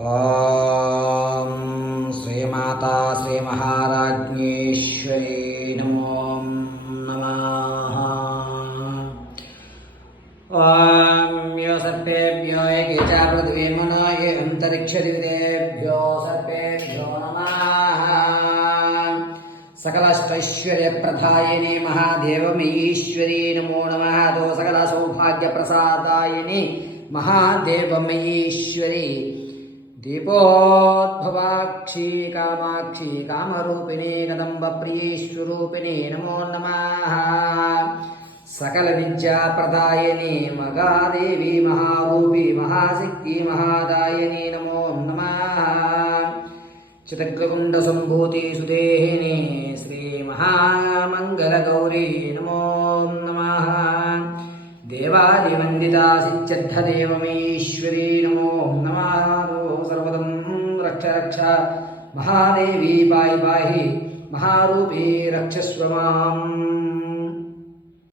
ఓం శ్రీమాతా శ్రీ మహారాజ్ఞేశ్వరీ నమో నమః. ఓం యో సర్పేభ్యో ఏకే చ పృథివీర్మనో ఏ అంతరిక్షదిదేభ్యో సర్పేభ్యో నమః. सकलैश्वर्यप्रदायिनी महादेवमयीश्वरी नमो नमः. तो सकलसौभाग्यप्रसादायिनी महादेवमयीश्वरी दीपोद्भवाक्षी कामाक्षी कामरूपिणी कदम्बप्रियेश्वरूपिणी नमो नमः. सकलविद्याप्रदायिनी मगादेवी महारूपी महाशक्ति महादायिनी नमो नमः. चितग्रकुण्डसम्भूति सुदेहिनी श्री महामङ्गलगौरी नमो नमः. देवादिवन्दिता सिद्ध्यर्थदेवमेश्वरी नमो नमः. सर्वदं रक्ष रक्ष महादेवी पाहि पाहि महारूपी रक्षस्व माम्.